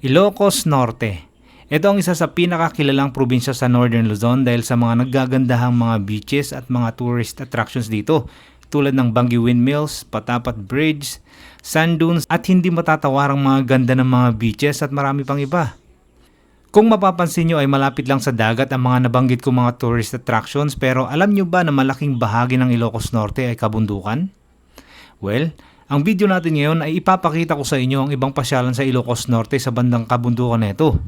Ilocos Norte. Ito ang isa sa pinakakilalang probinsya sa Northern Luzon dahil sa mga naggagandahang mga beaches at mga tourist attractions dito tulad ng Bangi Windmills, Patapat Bridge, sand dunes at hindi matatawarang mga ganda ng mga beaches at marami pang iba. Kung mapapansin nyo ay malapit lang sa dagat ang mga nabanggit kong mga tourist attractions pero alam nyo ba na malaking bahagi ng Ilocos Norte ay kabundukan? Well, ang video natin ngayon ay ipapakita ko sa inyo ang ibang pasyalan sa Ilocos Norte sa bandang kabundukan nito.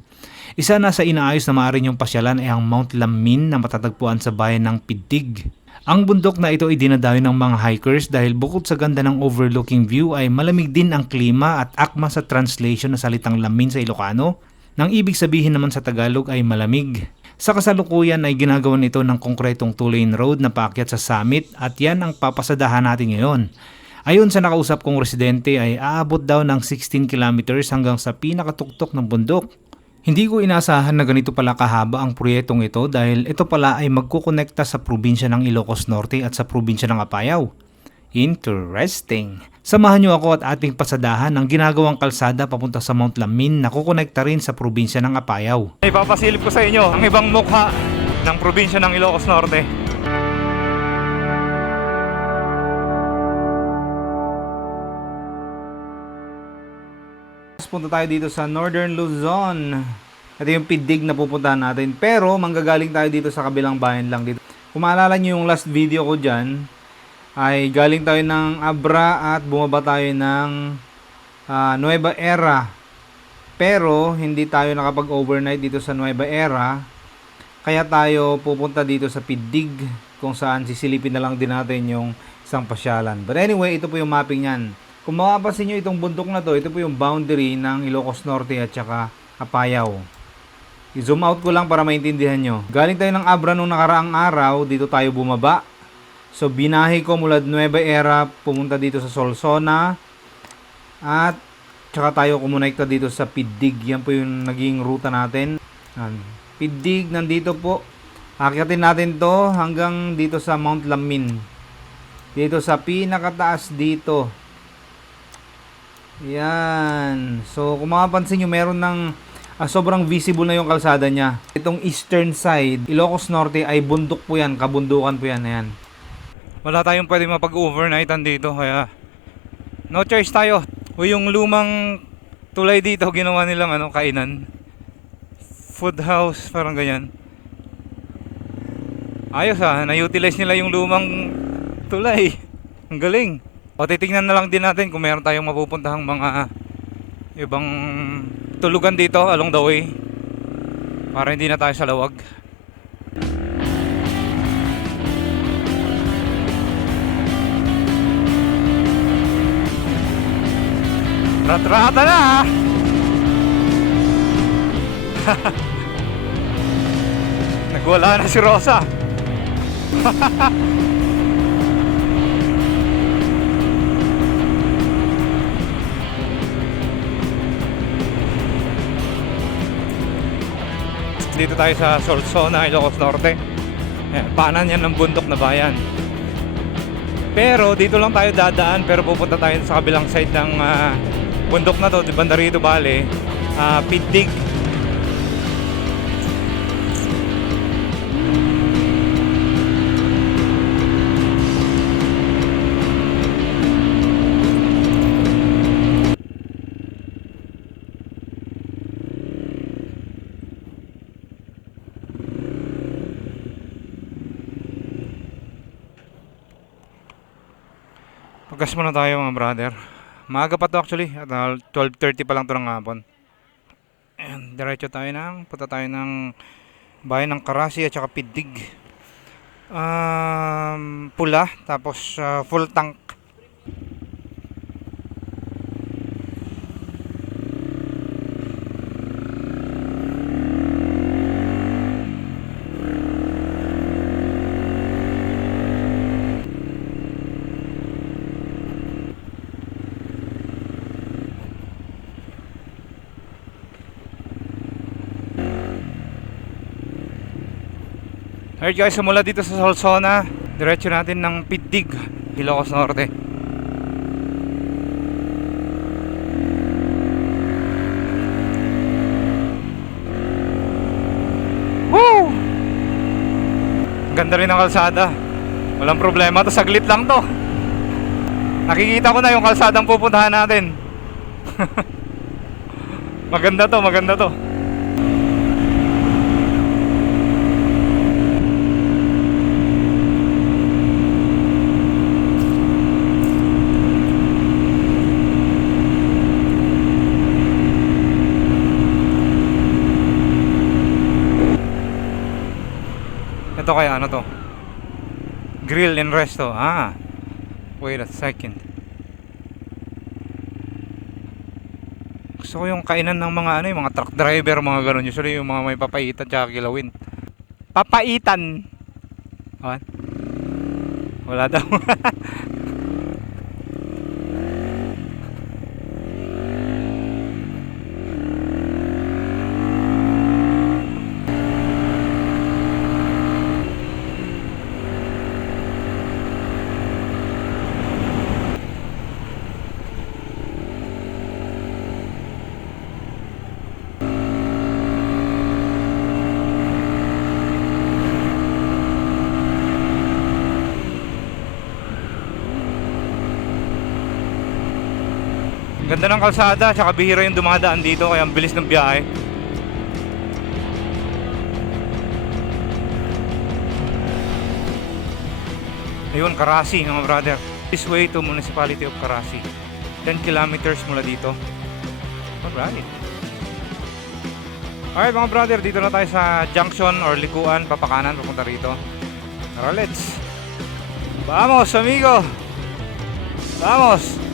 Isa na sa inaayos na maaari niyong pasyalan ay ang Mount Lamin na matatagpuan sa bayan ng Pidig. Ang bundok na ito ay dinadayo ng mga hikers dahil bukod sa ganda ng overlooking view ay malamig din ang klima at akma sa translation na salitang lamin sa Ilocano nang ibig sabihin naman sa Tagalog ay malamig. Sa kasalukuyan ay ginagawa nito ng konkretong two-lane road na paakyat sa summit at yan ang papasadahan natin ngayon. Ayon sa nakausap kong residente ay aabot daw ng 16 kilometers hanggang sa pinakatuktok ng bundok. Hindi ko inasahan na ganito pala kahaba ang proyektong ito dahil ito pala ay magkukonekta sa probinsya ng Ilocos Norte at sa probinsya ng Apayao. Interesting. Samahan niyo ako at ating pasadahan ang ginagawang kalsada papunta sa Mount Lamin na kukonekta rin sa probinsya ng Apayao. Ipapasilip ko sa inyo ang ibang mukha ng probinsya ng Ilocos Norte. Punta tayo dito sa Northern Luzon. Ito yung pidig na pupuntahan natin. Pero manggagaling tayo dito sa kabilang bayan lang dito. Kung maalala nyo yung last video ko dyan, ay galing tayo ng Abra at bumaba tayo ng ah, Nueva Era. Pero hindi tayo nakapag-overnight dito sa Nueva Era. Kaya tayo pupunta dito sa Pidig kung saan sisilipin na lang din natin yung isang pasyalan. But anyway, ito po yung mapping niyan. Kung mapapansin nyo itong bundok na to, ito po yung boundary ng Ilocos Norte at saka Apayao. I-zoom out ko lang para maintindihan nyo. Galing tayo ng Abra nung nakaraang araw, dito tayo bumaba. So binahi ko mula Nueva Era, pumunta dito sa Solsona. At tsaka tayo kumonekta dito sa Pidig. Yan po yung naging ruta natin. Pidig, nandito po. Akyatin natin to hanggang dito sa Mount Lamin. Dito sa pinakataas dito. Yan. So, kung mapapansin nyo, meron ng ah, sobrang visible na yung kalsada niya. Itong eastern side, Ilocos Norte ay bundok po yan, kabundukan po yan. Ayan. Wala tayong pwede mapag-overnightan dito kaya no choice tayo. O yung lumang tulay dito ginawa nilang ano kainan. Food house parang ganyan. Ayos ah, na-utilize nila yung lumang tulay. Ang galing. O titingnan na lang din natin kung meron tayong mapupuntahang mga ibang tulugan dito along the way. Para hindi na tayo sa lawag. Ratrata na! Nagwala na si Rosa. Dito tayo sa Solsona, Ilocos Norte. Ayan, paanan yan ng bundok na bayan. Pero dito lang tayo dadaan pero pupunta tayo sa kabilang side ng ah, bundok na to, di banda rito bale, ah, Pidig. Pagkas muna tayo mga brother. Maaga pa to actually. At ah, 12.30 pa lang to ng hapon. Ayan, diretso tayo ng, punta tayo ng bayan ng Karasi at saka Pidig. Um, pula, tapos ah, full tank. Alright guys, so mula dito sa Solsona, diretso natin ng Pitig, Ilocos Norte. Woo! Ganda rin ang kalsada. Walang problema, to saglit lang to. Nakikita ko na yung kalsadang pupuntahan natin. maganda to, maganda to. Ito kaya ano to? Grill and resto. Ah. Wait a second. Gusto ko yung kainan ng mga ano, yung mga truck driver, mga ganun. Usually yung mga may papaitan tsaka kilawin. Papaitan. What? Wala daw. Ganda ng kalsada, tsaka bihira yung dumadaan dito, kaya ang bilis ng biyahe. Ayun, Karasi mga brother. This way to Municipality of Karasi. 10 kilometers mula dito. Alright. Alright mga brother, dito na tayo sa junction or likuan, papakanan, papunta rito. Tara, let's. Vamos, amigo! Vamos!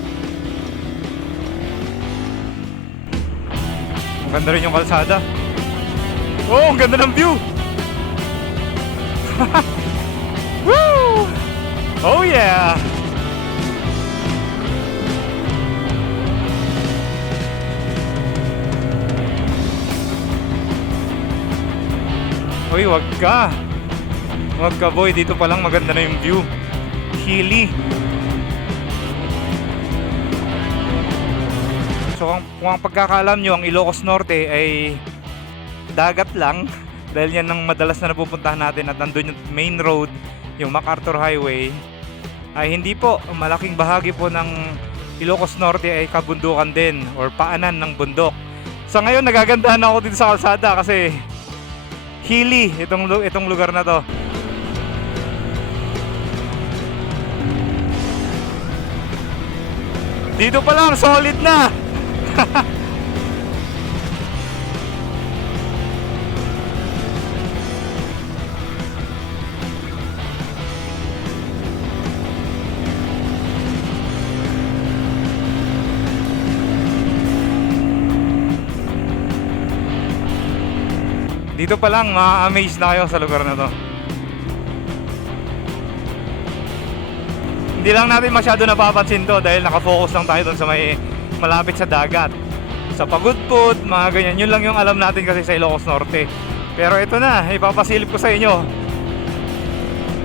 Ganda rin yung kalsada. Oh, ang ganda ng view! Woo! Oh yeah! Uy, wag ka! Wag ka boy, dito pa lang maganda na yung view. Hilly. So kung, kung ang pagkakaalam nyo, ang Ilocos Norte ay dagat lang dahil yan ang madalas na napupuntahan natin at nandun yung main road, yung MacArthur Highway ay hindi po, malaking bahagi po ng Ilocos Norte ay kabundukan din or paanan ng bundok. So ngayon nagagandahan ako dito sa kalsada kasi hilly itong, itong lugar na to. Dito pa lang, solid na! Dito pa lang, ma-amaze na kayo sa lugar na to. Hindi lang natin masyado napapansin to dahil nakafocus lang tayo doon sa may malapit sa dagat. Sa pagudpod, mga ganyan. Yun lang yung alam natin kasi sa Ilocos Norte. Pero ito na, ipapasilip ko sa inyo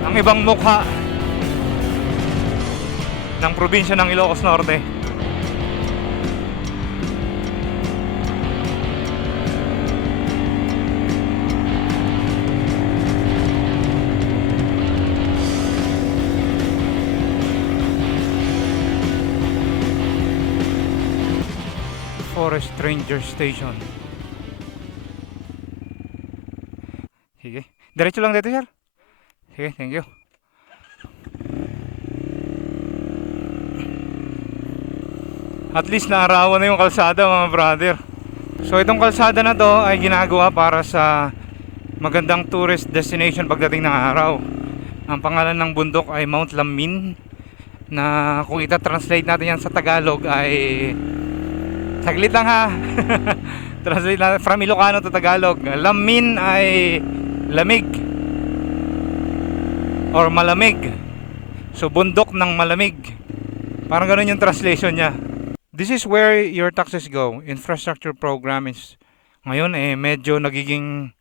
ang ibang mukha ng probinsya ng Ilocos Norte. Forest Ranger Station. Sige. Diretso lang dito, sir. Sige, thank you. At least naarawan na yung kalsada mga brother. So itong kalsada na to ay ginagawa para sa magandang tourist destination pagdating ng araw. Ang pangalan ng bundok ay Mount Lamin na kung ita-translate natin yan sa Tagalog ay Saglit lang ha. Translate na from Ilocano to Tagalog. Lamin ay lamig or malamig. So bundok ng malamig. Parang ganun yung translation niya. This is where your taxes go. Infrastructure program is ngayon eh medyo nagiging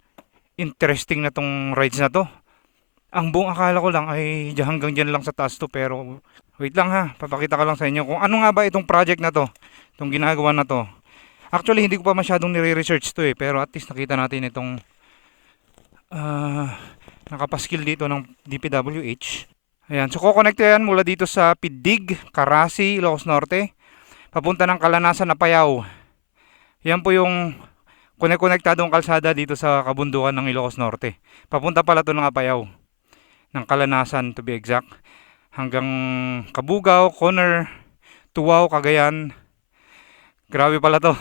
interesting na tong rides na to. Ang buong akala ko lang ay hanggang diyan lang sa taas to pero wait lang ha, papakita ko lang sa inyo kung ano nga ba itong project na to itong ginagawa na to. Actually, hindi ko pa masyadong nire-research to eh, pero at least nakita natin itong ah, Nakapaskil dito ng DPWH. Ayan, so kukonekta yan mula dito sa Pidig, Karasi, Ilocos Norte. Papunta ng Kalanasan na Payaw. Yan po yung konektadong kalsada dito sa kabundukan ng Ilocos Norte. Papunta pala to ng Apayaw. Ng Kalanasan to be exact. Hanggang Kabugao, Conner, Tuwaw, Cagayan. Grabe pala to.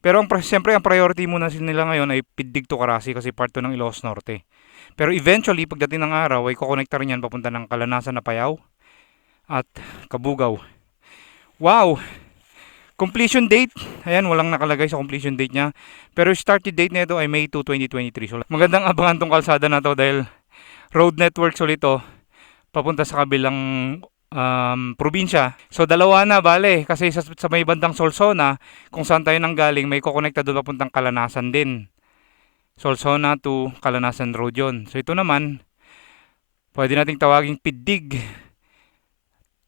Pero ang, pre- siyempre ang priority muna nila ngayon ay Pidig to Karasi kasi part to ng Ilocos Norte. Pero eventually, pagdating ng araw, ay kukonekta rin yan papunta ng Kalanasan na Payaw at Kabugaw. Wow! Completion date, ayan, walang nakalagay sa completion date niya. Pero started date nito ay May 2, 2023. So, magandang abangan tong kalsada na to dahil road networks ulit to papunta sa kabilang um, probinsya. So dalawa na bale kasi sa, sa may bandang Solsona kung saan tayo nanggaling may kukonekta doon papuntang Kalanasan din. Solsona to Kalanasan Road yun. So ito naman pwede nating tawaging Pidig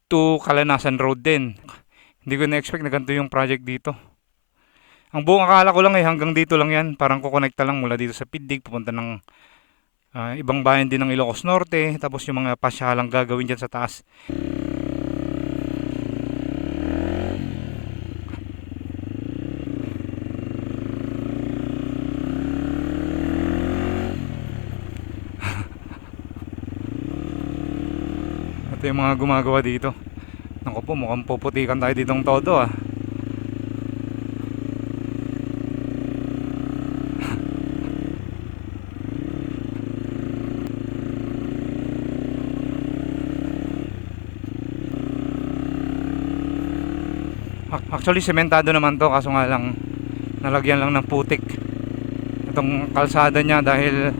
to Kalanasan Road din. Hindi ko na-expect na ganito yung project dito. Ang buong akala ko lang ay hanggang dito lang yan. Parang kukonekta lang mula dito sa Pidig papunta ng Ah, ibang bayan din ng Ilocos Norte, tapos yung mga pasyalang gagawin dyan sa taas. Ito yung mga gumagawa dito. Naku po, mukhang puputikan tayo ditong todo ah. Actually, sementado naman to kaso nga lang nalagyan lang ng putik itong kalsada niya dahil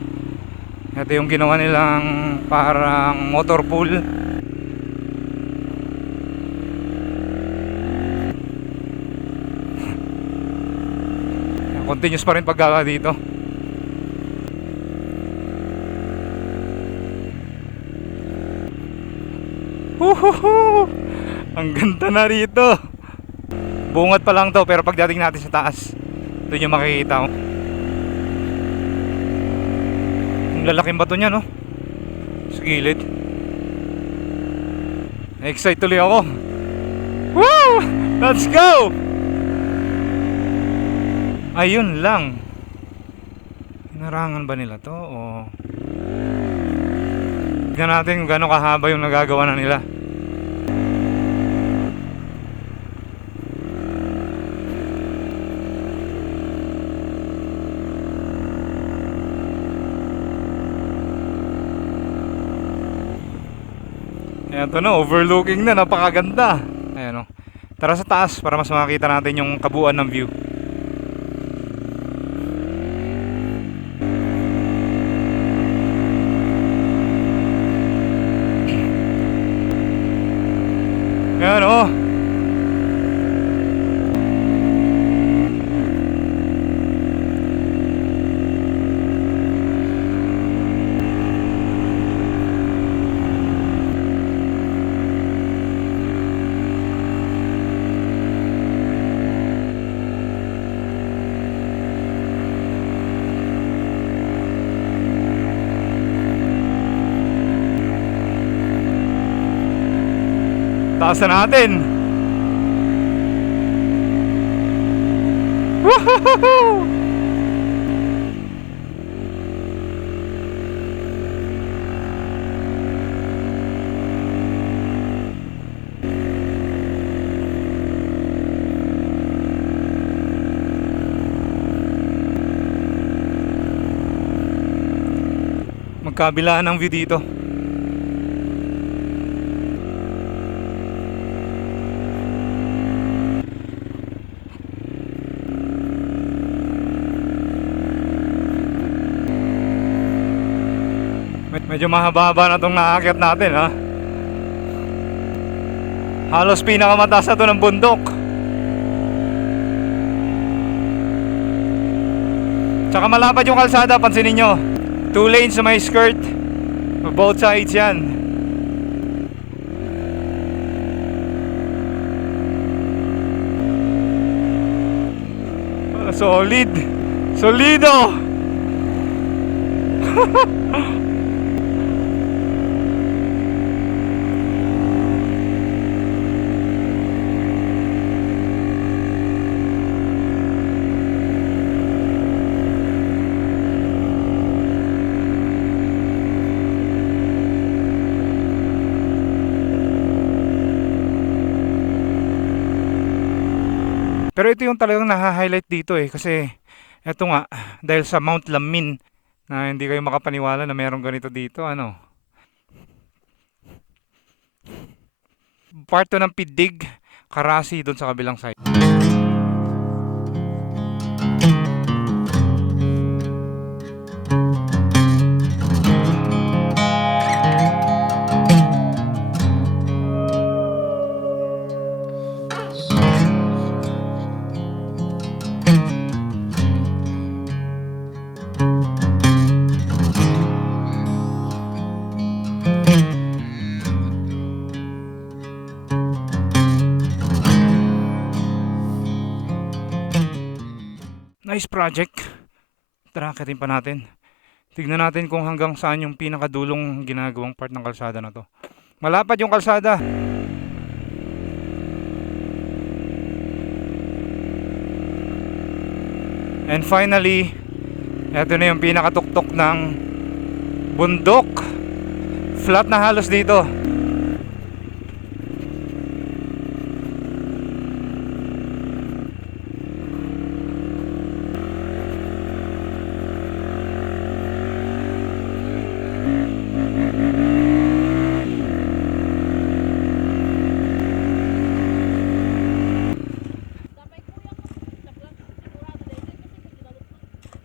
ito yung ginawa nilang parang motor pool continuous pa rin paggawa dito Huhuhu! Ang ganda na rito! Bungat pa lang to pero pagdating natin sa taas, doon yung makikita oh. Ang lalaking bato niya no. Sa gilid. Excited tuloy ako. Woo! Let's go! Ayun lang. Inarangan ba nila to o Tignan natin kung gaano kahaba yung nagagawa na nila. Ayan to na, overlooking na, napakaganda. Ayan o. Tara sa taas para mas makakita natin yung kabuuan ng view. Ayan o. Na natin. Woohoo! Magkabilaan ang view dito. Medyo mahaba-haba na itong naakyat natin ha. Halos pinakamataas na to ng bundok. Tsaka malapad yung kalsada, pansinin nyo. Two lanes sa may skirt. Both sides yan. Solid. Solido. Pero ito yung talagang naha-highlight dito eh kasi eto nga dahil sa Mount Lamin na hindi kayo makapaniwala na meron ganito dito ano. Part 2 ng Pidig, Karasi doon sa kabilang side. Nice project. Tara, akitin pa natin. Tignan natin kung hanggang saan yung pinakadulong ginagawang part ng kalsada na to. Malapad yung kalsada. And finally, eto na yung pinakatuktok ng bundok. Flat na halos dito.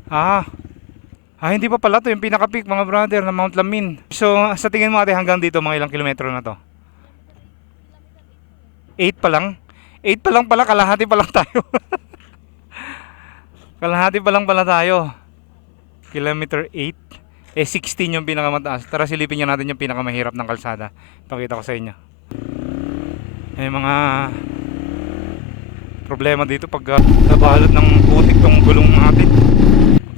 Ah. Ah, hindi pa pala to yung pinaka-peak mga brother na Mount Lamin. So, sa tingin mo ate hanggang dito mga ilang kilometro na to? 8 pa lang? 8 pa lang pala, kalahati pa lang tayo. kalahati pa lang pala tayo. Kilometer 8. Eh, 16 yung pinakamataas. Tara silipin niya natin yung pinakamahirap ng kalsada. Pakita ko sa inyo. Eh, mga problema dito pag uh, nabalot ng putik tong gulong natin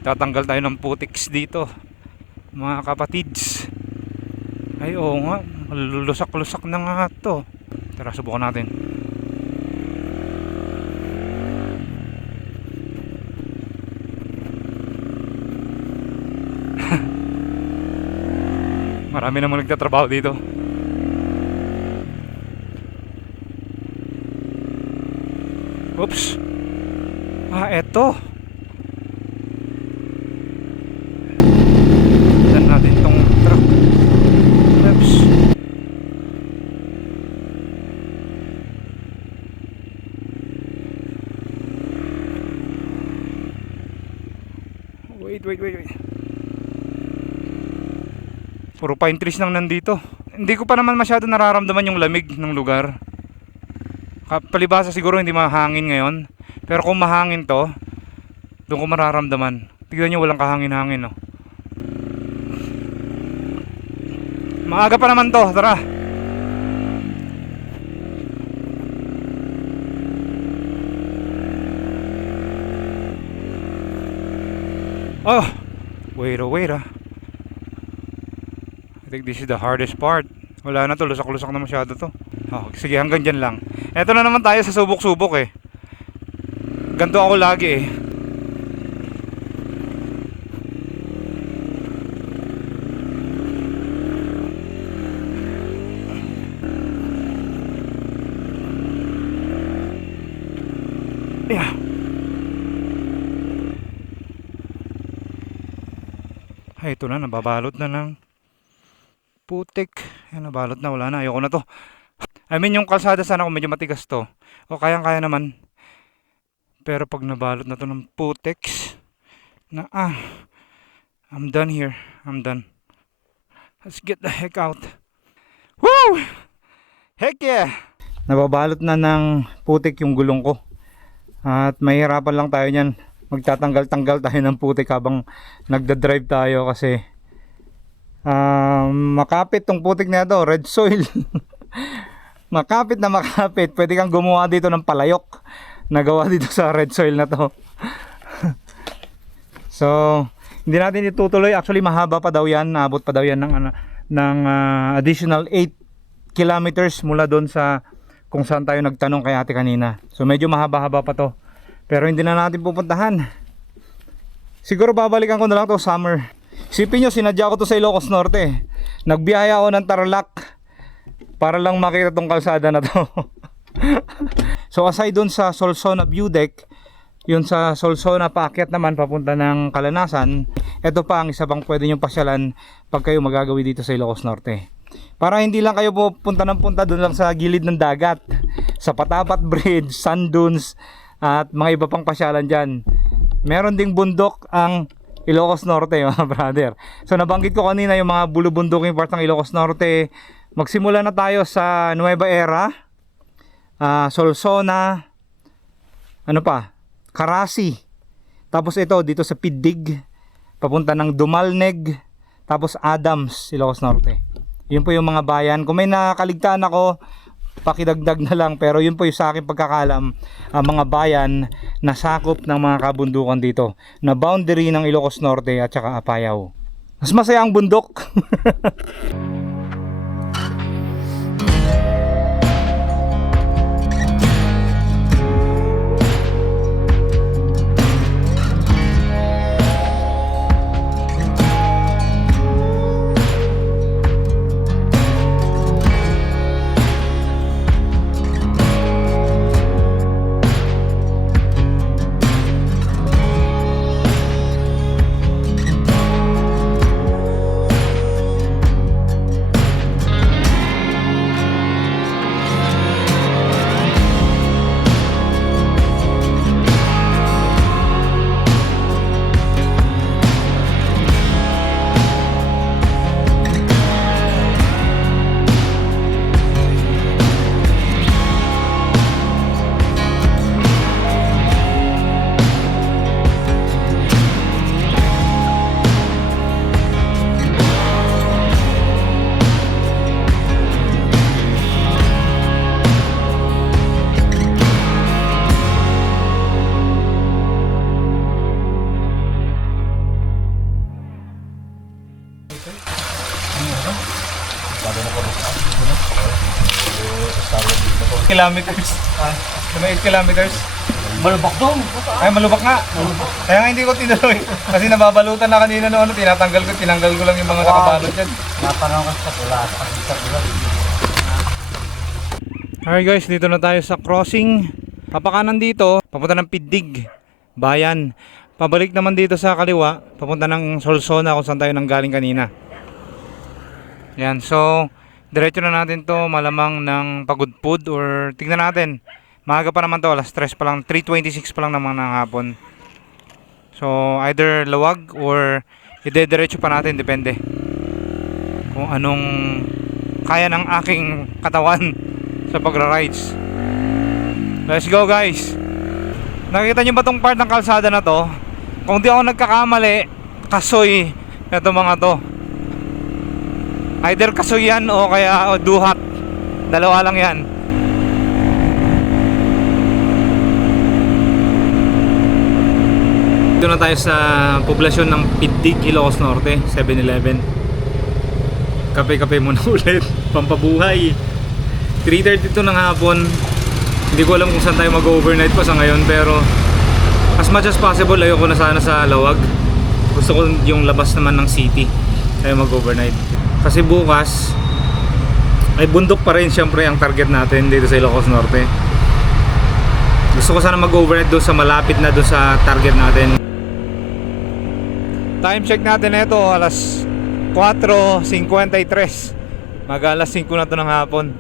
tatanggal tayo ng putiks dito mga kapatids. Ay oo nga lulusak-lusak na nga to. Tara subukan natin. Marami namang nagtatrabaho dito. Oops. Ah eto Tignan natin tong truck. Oops. Wait, wait, wait, wait. Puro pine trees lang nandito. Hindi ko pa naman masyado nararamdaman yung lamig ng lugar. Palibasa siguro hindi mahangin ngayon. Pero kung mahangin to, doon ko mararamdaman. Tignan nyo walang kahangin-hangin no. Maaga pa naman to, tara. Oh, wait a wait ah. Think this is the hardest part. Wala na to, lusak-lusak na masyado to. Oh, sige, hanggang dyan lang. Eto na naman tayo sa subok-subok eh. Ganto ako lagi eh. Yeah. Ay, ito na, nababalot na ng putik. Yan, nabalot na, wala na. Ayoko na to. I mean, yung kalsada sana kung medyo matigas to. O kayang-kaya naman. Pero pag nabalot na to ng putik, na ah, I'm done here. I'm done. Let's get the heck out. Woo! Heck yeah! Nababalot na ng putik yung gulong ko. At mahirapan lang tayo niyan. Magtatanggal-tanggal tayo ng putik habang nagda-drive tayo kasi um, makapit tong putik na ito, red soil. makapit na makapit. Pwede kang gumawa dito ng palayok na gawa dito sa red soil na to. so, hindi natin itutuloy. Actually, mahaba pa daw yan. Naabot pa daw yan ng, ano, ng ah, additional 8 kilometers mula doon sa kung saan tayo nagtanong kay ate kanina. So medyo mahaba-haba pa to. Pero hindi na natin pupuntahan. Siguro babalikan ko na lang to summer. Isipin nyo, sinadya ko to sa Ilocos Norte. Nagbiyaya ako ng Tarlac para lang makita tong kalsada na to. So aside dun sa Solsona View Deck, yun sa Solsona paakyat naman papunta ng Kalanasan, ito pa ang isa pang pwede nyo pasyalan pag kayo magagawi dito sa Ilocos Norte. Para hindi lang kayo pupunta ng punta doon lang sa gilid ng dagat, sa Patapat Bridge, Sand Dunes, at mga iba pang pasyalan dyan. Meron ding bundok ang Ilocos Norte, mga brother. So nabanggit ko kanina yung mga bulubunduking part ng Ilocos Norte. Magsimula na tayo sa Nueva Era, ah, Solsona, ano pa, Karasi. Tapos ito dito sa Pidig, papunta ng Dumalneg, tapos Adams, Ilocos Norte. Yun po yung mga bayan. Kung may nakaligtaan ako, pakidagdag na lang. Pero yun po yung sa akin pagkakalam, ang mga bayan na sakop ng mga kabundukan dito. Na boundary ng Ilocos Norte at saka Apayao. Mas masaya ang bundok. kilometers. Ah, 8 kilometers. Malubak daw. Ay, malubak nga. Kaya nga hindi ko tinuloy. Kasi nababalutan na kanina no, ano, tinatanggal ko, tinanggal ko lang yung mga nakabalot dyan. Napanahon ka sa tula. Alright guys, dito na tayo sa crossing. Papakanan dito, papunta ng Pidig, Bayan. Pabalik naman dito sa kaliwa, papunta ng Solsona kung saan tayo nanggaling kanina. Yan, so diretso na natin to malamang ng pagudpud or tignan natin. Maaga pa naman to, alas 3 pa lang, 3.26 pa lang naman ng hapon. So either lawag or ide-diretso pa natin, depende. Kung anong kaya ng aking katawan sa pagra-rides. Let's go guys. Nakita niyo ba tong part ng kalsada na to? Kung di ako nagkakamali, kasoy na to mga to. Either kasoy yan o kaya o duhat. Dalawa lang yan. Dito na tayo sa poblasyon ng Pidig, Ilocos Norte, 7-Eleven. Kape-kape muna ulit, pampabuhay. 3.32 ng hapon. Hindi ko alam kung saan tayo mag-overnight pa sa ngayon pero as much as possible ayoko na sana sa Lawag. Gusto ko yung labas naman ng city tayo mag-overnight. Kasi bukas ay bundok pa rin syempre ang target natin dito sa Ilocos Norte. Gusto ko sana mag-overnight doon sa malapit na doon sa target natin. Time check natin ito alas 4.53 Mag alas 5 na to ng hapon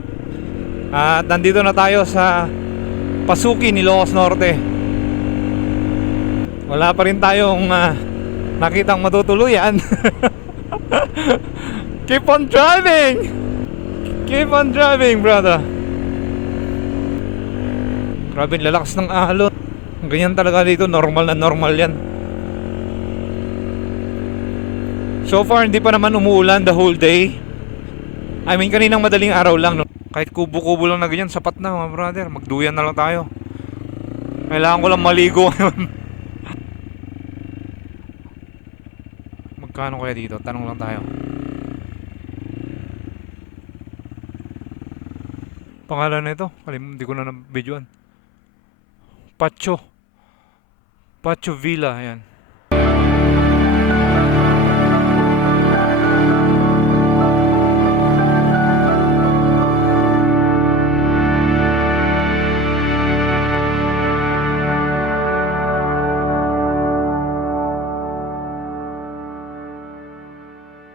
At nandito na tayo sa Pasuki ni Ilocos Norte Wala pa rin tayong ah, nakitang matutuluyan Keep on driving Keep on driving brother Grabe lalakas ng alon Ganyan talaga dito normal na normal yan So far, hindi pa naman umuulan the whole day. I mean, kaninang madaling araw lang. No? Kahit kubo-kubo lang na ganyan, sapat na mga brother. Magduyan na lang tayo. Kailangan ko lang maligo ngayon. Magkano kaya dito? Tanong lang tayo. Pangalan na ito? Kalim, hindi ko na na-videoan. Pacho. Pacho Villa, ayan.